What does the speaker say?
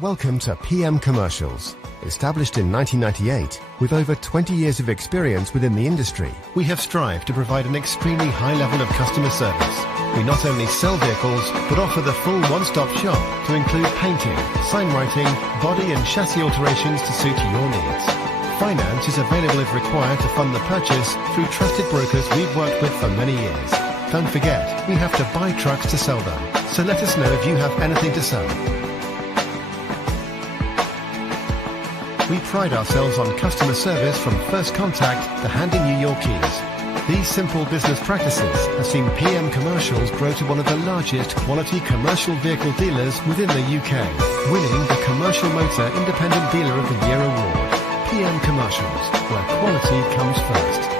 Welcome to PM Commercials. Established in 1998, with over 20 years of experience within the industry, we have strived to provide an extremely high level of customer service. We not only sell vehicles, but offer the full one-stop shop to include painting, sign writing, body and chassis alterations to suit your needs. Finance is available if required to fund the purchase through trusted brokers we've worked with for many years. Don't forget, we have to buy trucks to sell them, so let us know if you have anything to sell. We pride ourselves on customer service from first contact to handing you your keys. These simple business practices have seen PM Commercials grow to one of the largest quality commercial vehicle dealers within the UK, winning the Commercial Motor Independent Dealer of the Year award. PM Commercials, where quality comes first.